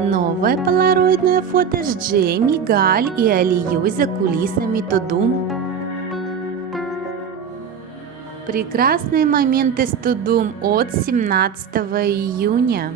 Новое полароидное фото с Джейми, Галь и Алией за кулисами Тудум. Прекрасные моменты с Тудум от 17 июня.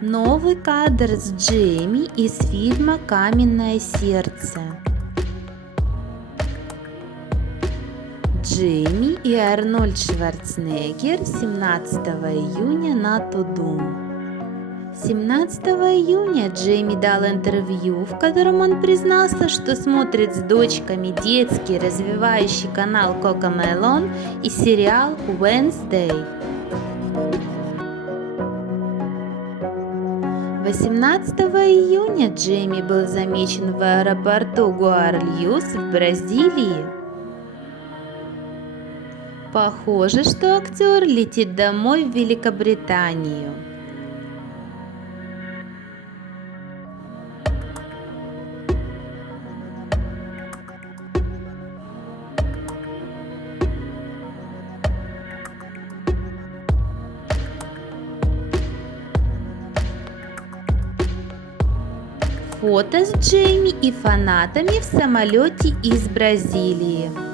Новый кадр с Джейми из фильма «Каменное сердце». Джейми и Арнольд Шварценеггер 17 июня на Тудум. 17 июня Джейми дал интервью, в котором он признался, что смотрит с дочками детский развивающий канал CoComelon и сериал Wednesday. 18 июня Джейми был замечен в аэропорту Гуарльюс в Бразилии. Похоже, что актер летит домой в Великобританию. Фото с Джейми и фанатами в самолете из Бразилии.